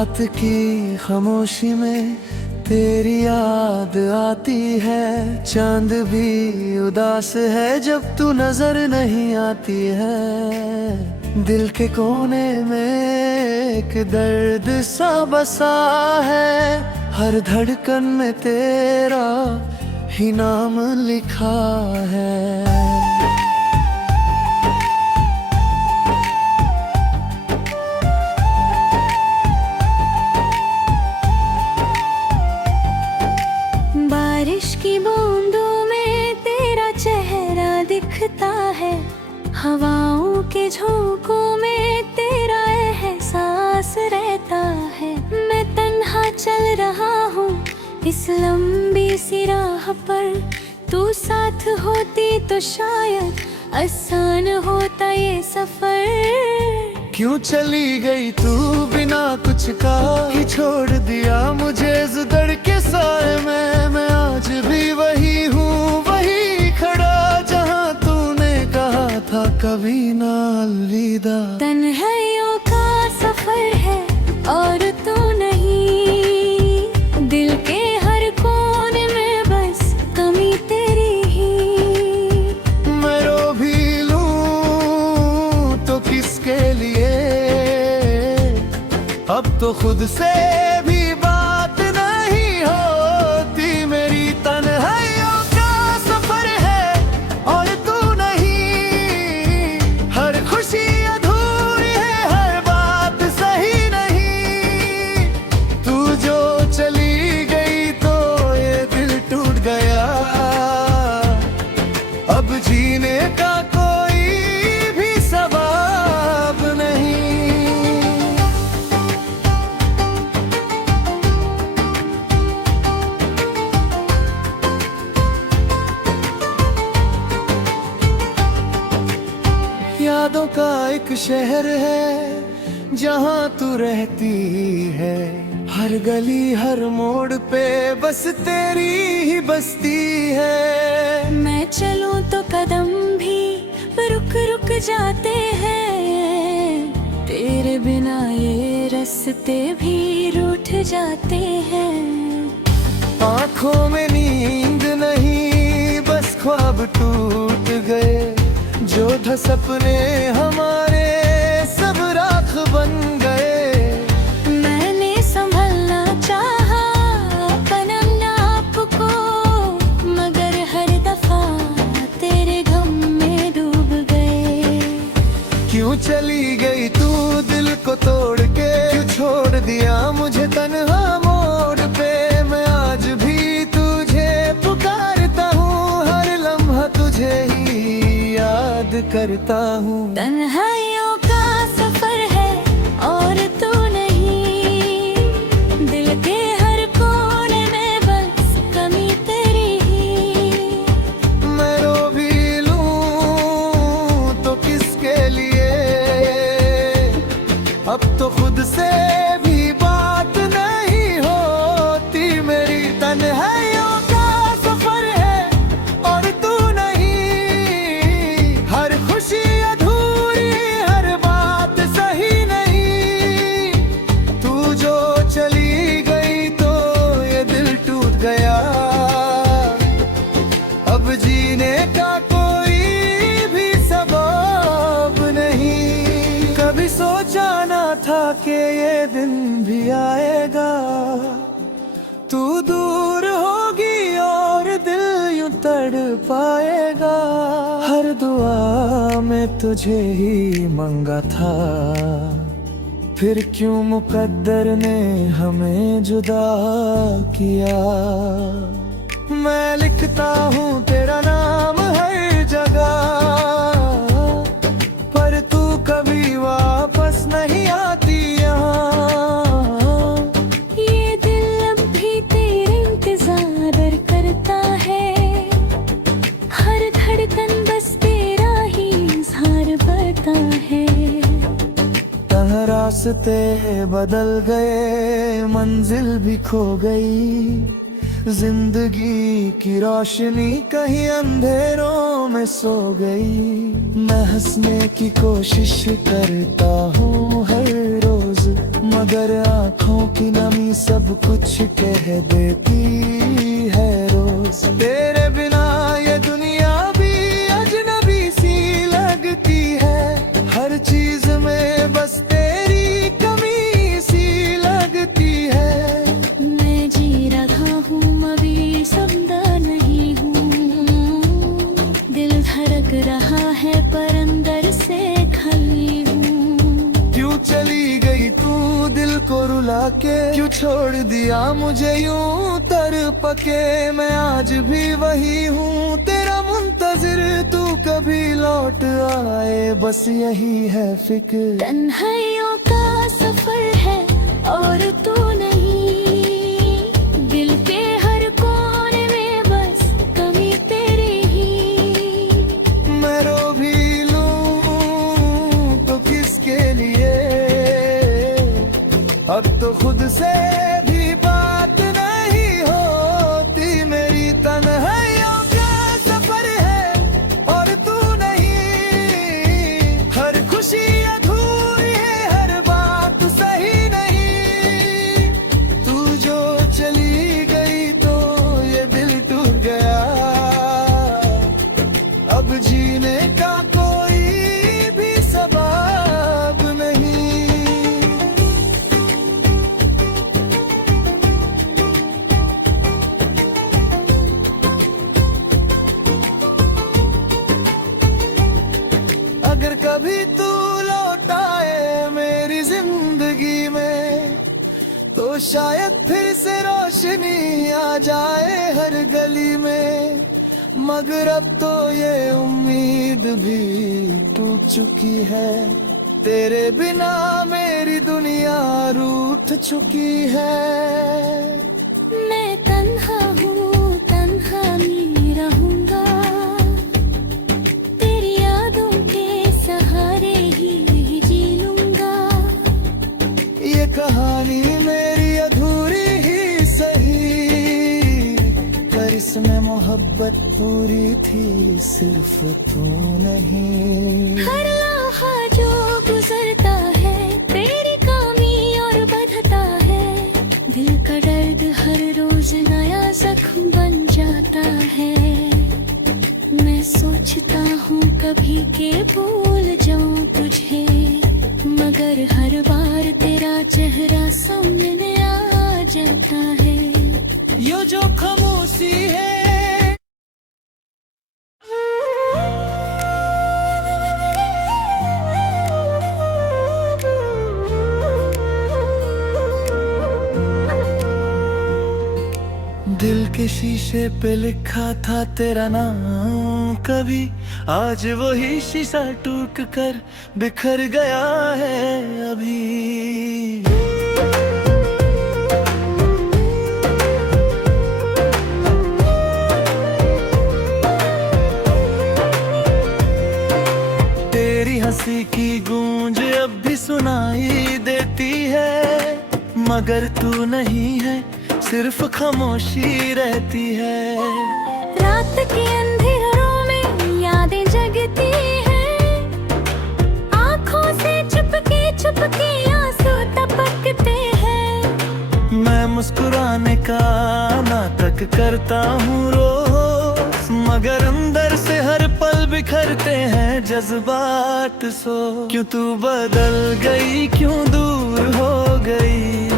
रात की खामोशी में तेरी याद आती है। चांद भी उदास है जब तू नजर नहीं आती है। दिल के कोने में एक दर्द सा बसा है। हर धड़कन में तेरा ही नाम लिखा है। बारिश की बूंदों में तेरा चेहरा दिखता है। हवाओं के झोंकों में तेरा एहसास रहता है। मैं तन्हा चल रहा हूँ इस लंबी सी राह पर। तू साथ होती तो शायद आसान होता ये सफर। क्यों चली गई तू बिना कुछ कहा ही छोड़ दिया मुझे जुदड़ के साए में। मैं आज भी वही हूँ, वही खड़ा जहाँ तूने कहा था कभी ना अलविदा। तन्हाइयों का सफर है और तू नहीं। दिल के हर कोने में बस कमी तेरी ही। मैं रो भी लूं तो किसके लिए, अब तो खुद से भी बात नहीं होती मेरी। तन्हाइयों का सफर है और तू नहीं। हर खुशी अधूरी है, हर बात सही नहीं। तू जो चली गई तो ये दिल टूट गया। अब जीने का कोई भी सबब नहीं। यादों का एक शहर है जहाँ तू रहती है। हर गली हर मोड़ पे बस तेरी ही बस्ती है। मैं चलूं तो कदम भी रुक रुक जाते हैं। तेरे बिना ये रास्ते भी रूठ जाते हैं। आँखों में नींद नहीं, बस ख्वाब टूट गए। जो था सपने हमारे सब राख बन गए। मैंने संभलना चाहा पनमना आपको, मगर हर दफा तेरे गम में डूब गए। क्यों चली गई तू दिल को तोड़ के, क्यों छोड़ दिया मुझे तन्हा मोड़ पे। मैं आज भी तुझे पुकारता हूँ, हर लम्हा तुझे ही याद करता हूँ। तन्हाइयों का सफर है और तू नहीं। दिल के हर कोने में बस कमी तेरी ही। मैं रो भी लूं तो किसके लिए, अब तो खुद से भी बात नहीं होती मेरी। तन्हाइयों का सफर है और तू नहीं। हर खुशी अधूरी, हर बात सही नहीं। तू जो चली गई तो ये दिल टूट गया। अब जीने का कोई भी सबब नहीं। कभी सोचा ना था कि ये दिन भी आएगा। तू दूर होगी और दिल यूं तड़पाएगा। हर दुआ में तुझे ही मांगा था, फिर क्यों मुकद्दर ने हमें जुदा किया। मैं लिखता हूँ तेरा नाम हर जगह, पर तू कभी वापस नहीं आती यहाँ। ये दिल अब भी तेरे इंतजार करता है। हर धड़कन बस तेरा ही इज़हार करता है। रास्ते बदल गए, मंजिल भी खो गई। जिंदगी की रोशनी कहीं अंधेरों में सो गई। मैं हंसने की कोशिश करता हूँ हर रोज, मगर आँखों की नमी सब कुछ कह देती है रोज। तेरे बिना ये दुनिया भी अजनबी सी लगती है, हर चीज में बस तेरी कमी सी लगती है। मैं जी रहा हूँ अभी समझा नहीं हूँ, दिल धड़क रहा है पर अंदर से खाली हूँ। क्यों चली गई तू दिल को रुला के, क्यों छोड़ दिया मुझे यूं तरपके। मैं आज भी वही हूँ तेरा मुंतजिर, तू कभी लौट आए बस यही है फिक्र। तन्हाइयों का सफर है और तू नहीं, दिल के हर कोने में बस कमी तेरी ही। मैं रो भी लूं तो किसके लिए, अब तो खुद से भी बात नहीं होती मेरी। तन्हाइयों का सफर है और तू नहीं, हर खुशी अधूरी है, हर बात सही नहीं। तू जो चली गई तो ये दिल टूट गया, अब जीने का कोई भी सबब नहीं। अगर कभी तू लौट आए मेरी जिंदगी में, तो शायद फिर से रोशनी आ जाए हर गली में। मगर अब तो ये उम्मीद भी टूट चुकी है, तेरे बिना मेरी दुनिया रूठ चुकी है। मैं तन्हा हूँ, तन्हा नहीं रहूंगा, तेरी यादों के सहारे ही जी लूंगा। ये कहानी मेरी अधूरी ही सही, पर इसमें मोहब्बत पूरी थी, सिर्फ तू नहीं। हर लम्हा जो गुजरता है तेरी कमी और बढ़ता है, दिल का दर्द हर रोज नया जख्म बन जाता है। मैं सोचता हूँ कभी के भूल जाऊँ तुझे, मगर हर बार तेरा चेहरा सामने आ जाता है। ये जो खामोशी है, दिल के शीशे पे लिखा था तेरा नाम कभी, आज वही शीशा टूट कर बिखर गया है अभी। तेरी हंसी की गूंज अब भी सुनाई देती है, मगर तू नहीं है, सिर्फ खामोशी रहती है। रात के अंधेरों में यादें जगती हैं, आँखों से चुपके चुपके आंसू टपकते हैं। मैं मुस्कुराने का नाटक करता हूँ रोज, मगर अंदर से हर पल बिखरते हैं जज्बात। सो क्यों तू बदल गई, क्यों दूर हो गई,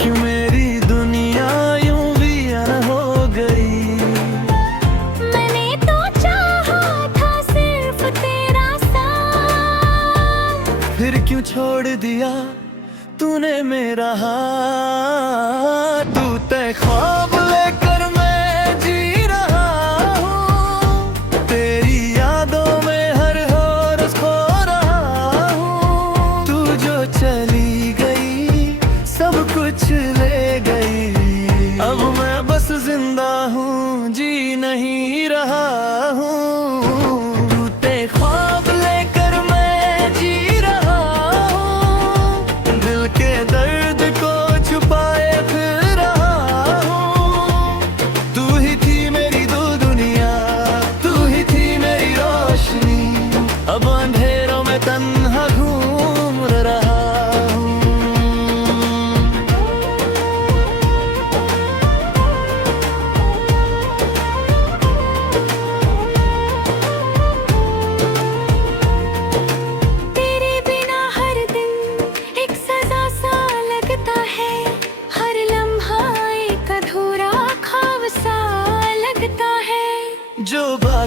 क्यों मेरी दुनिया यूं वीरान हो गई। मैंने तो चाहा था सिर्फ तेरा साथ, फिर क्यों छोड़ दिया तूने मेरा हाथ। तू तय ख्वाब लेकर मैं जी रहा हूँ, तेरी यादों में हर रोज खो रहा हूँ। तू जो चली गई सब कुछ ले गई, अब मैं बस जिंदा हूँ जी नहीं रहा हूँ। तू तय ख्वाब लेकर मैं जी रहा हूँ, दिल के दर्द को छुपाए फिर रहा हूँ।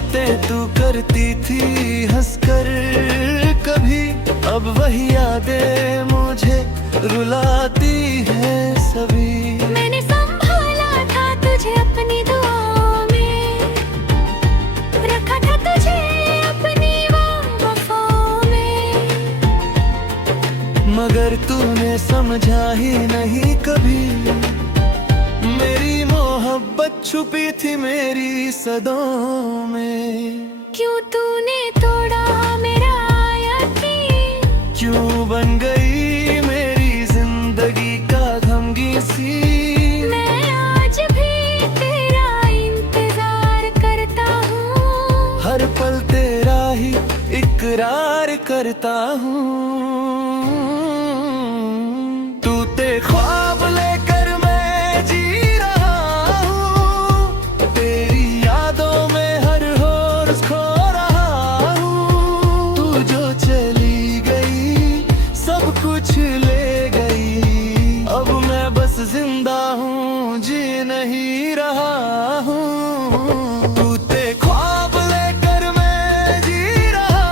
बातें तू करती थी हंसकर कभी, अब वही यादें मुझे रुलाती है सभी। मैंने संभाला था तुझे अपनी दुआओं में, रखा था तुझे अपनी वफाओं में, मगर तूने समझा ही नहीं कभी, मेरी मोहब्बत छुपी थी मेरी सदों में। क्यों तूने तोड़ा मेरा यकीन, क्यों बन गई मेरी जिंदगी का गमगीन सी। मैं आज भी तेरा इंतजार करता हूँ, हर पल तेरा ही इकरार करता हूँ। तू ते ख्वाब लेकर मैं जी रहा हूँ, तेरी यादों में हर रोज खो रहा हूँ। तू जो चली गई सब कुछ ले गई, अब मैं बस जिंदा हूँ जी नहीं रहा हूँ। तू ते ख्वाब लेकर मैं जी रहा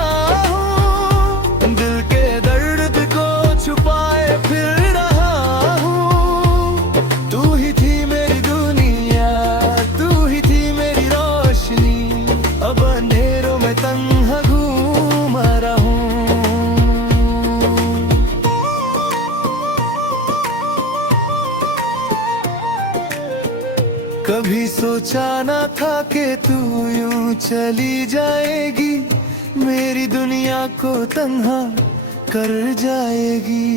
हूँ, दिल के दर्द को छुपाए फिर रहा हूँ। तू ही थी मेरी दुनिया, तू ही थी मेरी रोशनी, अब अंधेरों में तन्हा घूम रहा हूँ। कभी सोचा न था कि तू यूं चली जाएगी, मेरी दुनिया को तन्हा कर जाएगी।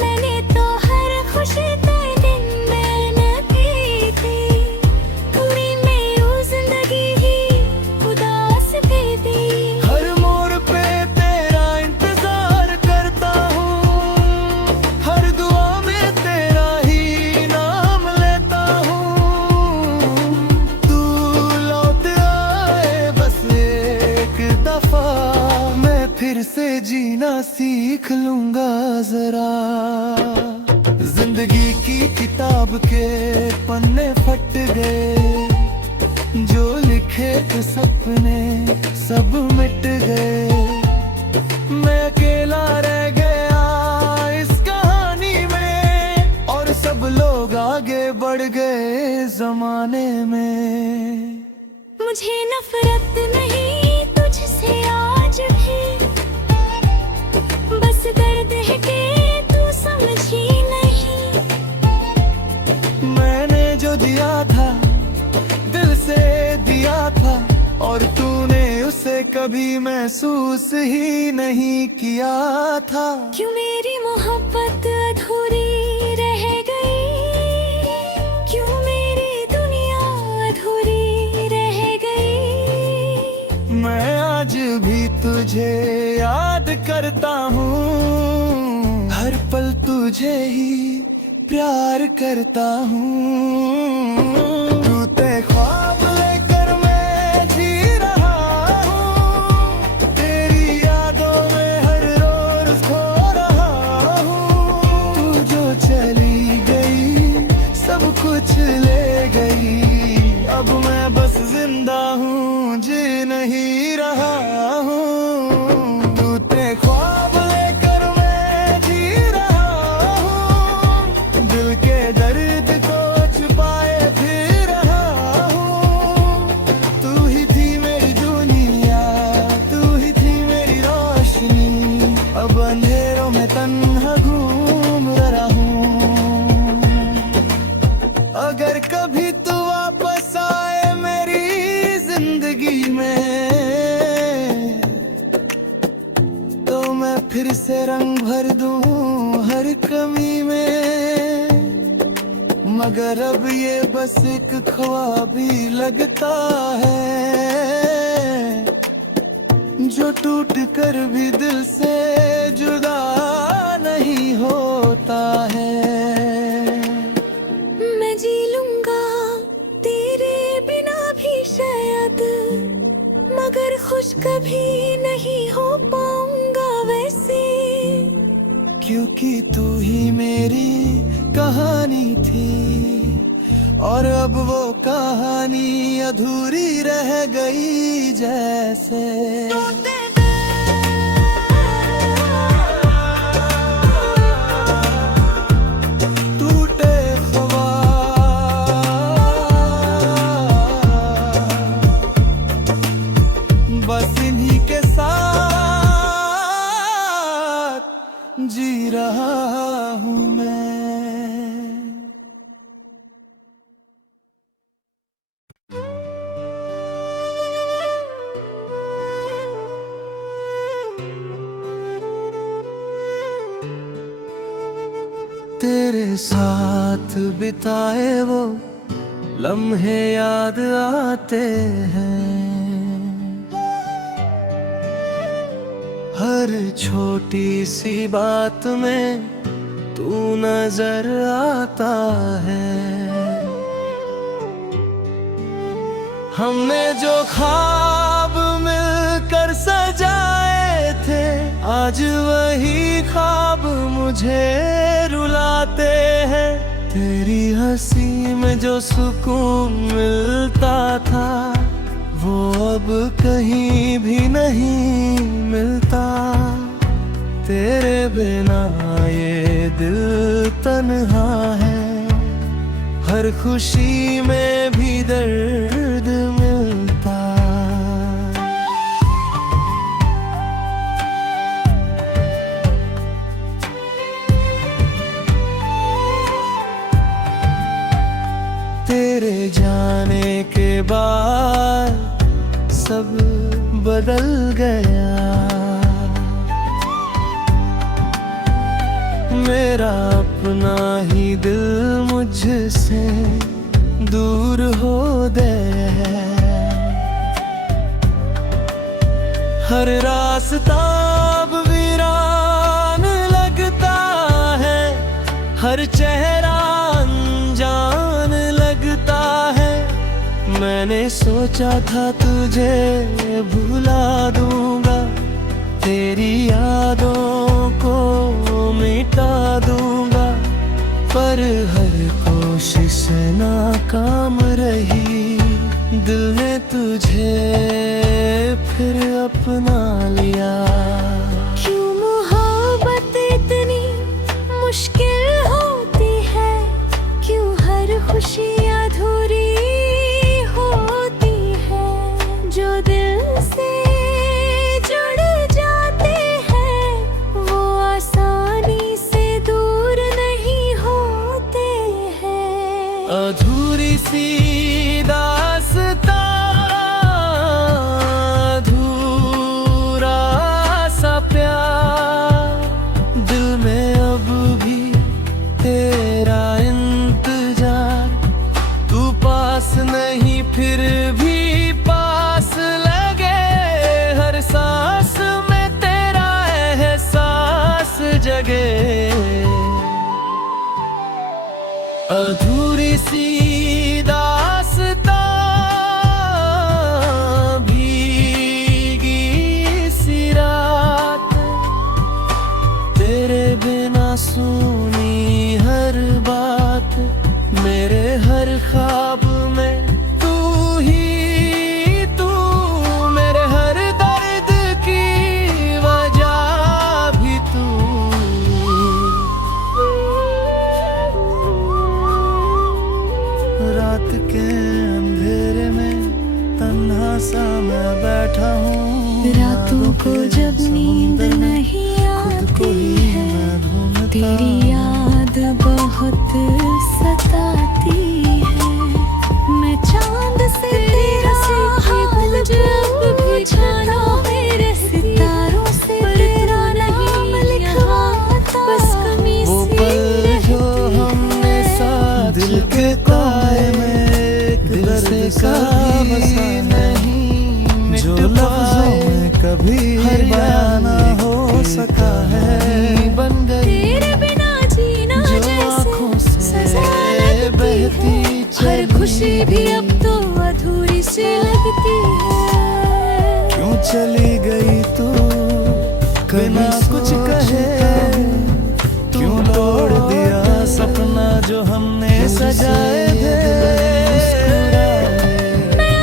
मैंने तो हर खुशी तेरे दिन मेहनत की थी, पूरी मेरी जिंदगी ही उदास भी दी। हर मोड़ पे तेरा इंतजार करता हूँ, हर दुआ में तेरा ही नाम लेता हूँ। तू लौट आए बस एक दफा, मैं फिर से जीना सीख लूंगा जरा। जिंदगी की किताब के पन्ने फट गए, जो लिखे थे सपने सब मिट गए। मैं अकेला रह गया इस कहानी में, और सब लोग आगे बढ़ गए जमाने में। मुझे नफरत नहीं तुझसे आज भी, बस दर्द है कि तू समझी नहीं। मैंने जो दिया था दिल से दिया था, और तूने उसे कभी महसूस ही नहीं किया था। क्यों मेरी मोहब्बत अधूरी रह गई, क्यों मेरी दुनिया अधूरी रह गई। मैं आज भी तुझे याद करता हूँ, हर पल तुझे ही प्यार करता हूँ। तू ते ख्वाब लेकर मैं जी रहा हूँ, तेरी यादों में हर रोज खो रहा हूँ। तू जो चली गई सब कुछ ले गई, अब मैं बस जिंदा हूँ जी नहीं रहा हूँ। तू ते ख्वाब लेकर मैं जी रहा हूँ, दिल के दर्द को छुपाए फिर रहा हूँ। तू ही थी मेरी दुनिया, तू ही थी मेरी रोशनी, अब अंधेरों में तन्हा घूम रहा हूँ। अगर कभी तू वापस आए मेरी जिंदगी में, तो मैं फिर से रंग भर दूं हर कमी में। मगर अब ये बस एक ख्वाब ही लगता है, जो टूट कर भी दिल से जुदा नहीं होता है। मैं जी लूंगा तेरे बिना भी शायद, मगर खुश कभी नहीं हो पाऊंगा वैसे। क्योंकि तू ही मेरी कहानी थी, और अब वो कहानी अधूरी रह गई जैसे। टूटे ख्वाब बस इन्हीं के साथ जी रहा हूँ मैं। तेरे साथ बिताए वो लम्हे याद आते हैं, हर छोटी सी बात में तू नजर आता है। हमने जो ख्वाब मिलकर सजाए थे, आज वही ख्वाब मुझे रुलाते हैं। तेरी हंसी में जो सुकून मिलता था, वो अब कहीं भी नहीं मिलता। तेरे बिना ये दिल तन्हा है, हर खुशी में भी दर्द मिलता। तेरे जाने के बाद सब बदल गया, मेरा अपना ही दिल मुझसे दूर हो गया है। हर रास्ता अब वीरान लगता है, हर चेहरा अनजान लगता है। मैंने सोचा था तुझे भुला दूंगा, तेरी यादों को मिटा दूंगा, पर हर कोशिश नाकाम रही। दिल ने तुझे फिर अपना लिया। क्यों मोहब्बत इतनी मुश्किल होती है, क्यों हर खुशी अधूरी होती है। जो दिल से जुड़ जाते हैं, वो आसानी से दूर नहीं होते हैं। अधूरी सी दास्तां, अधूरा सा प्यार, दिल में अब भी तेरा इंतजार। तू पास नहीं फिर भी पास लगे, हर सांस में तेरा एहसास जगे। अधूरी सी दास्तां, भीगी सी रात, तेरे बिना सुनी हर बात। मेरे हर ख्वाब में तू ही तू, मेरे हर दर्द की वजह भी तू। रात के अंधेरे में तन्हा सा मैं बैठा हूँ। रातों को जब नींद नहीं आती है, तेरी याद बहुत सताती है। मैं चांद से तेरा हाल जब भी छाना, मेरे सितारों से तेरा नाम लिखवाता। बस कमी वो सी पल जो हमने साथ दिल के ताए में दिल से कभी नहीं, जो लफ्जों में कभी बयान ना हो सका है, बन गई तेरे बिना जीना जो जैसे आँखों से सजा लगती बहती है। हर खुशी भी अब तो अधूरी सी लगती है। क्यों चली गई तू बिना कुछ कहे, क्यों तोड़ दिया सपना जो हमने सजाए थे। मैं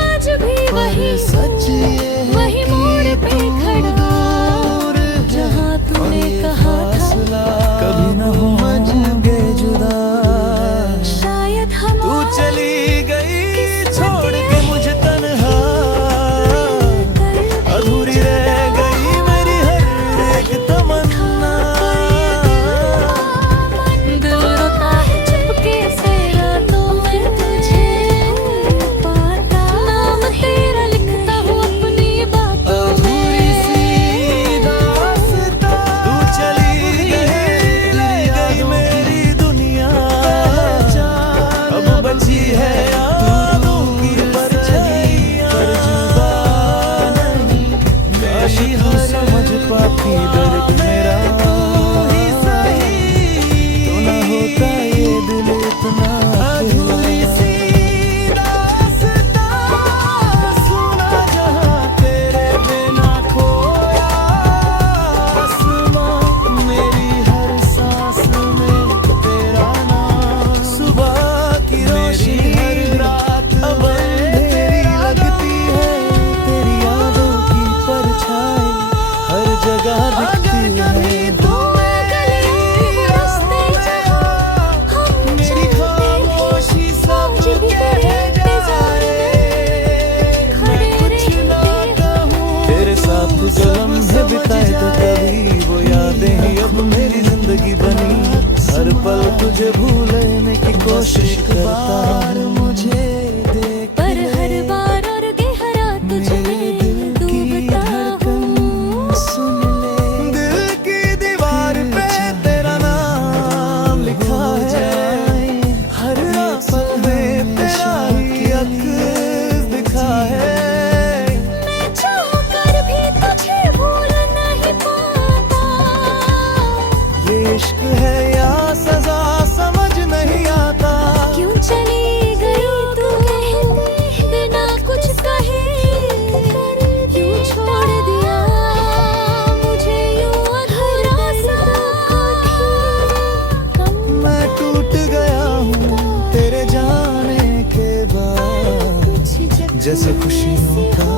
तुझे भूलने की कोशिश करता हूँ। मुझे देख पर हर बार और गहरा तुझ मेरे में दिल की डूबता धड़कन हूँ। सुन ले, दिल की दीवार पे तेरा नाम लिखा है, हर पल में तेरा ही अक्स दिखा है। मैं चाहकर भी तुझे भूल नहीं पाता। ये इश्क है या सजा समझ नहीं आता। क्यों चली गई तू बिना कुछ कहे, क्यों छोड़ दिया मुझे यूं अधूरा सा। मैं टूट गया हूँ तेरे जाने के बाद, जैसे खुशियों का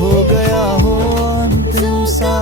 हो गया हो अंतिम सा।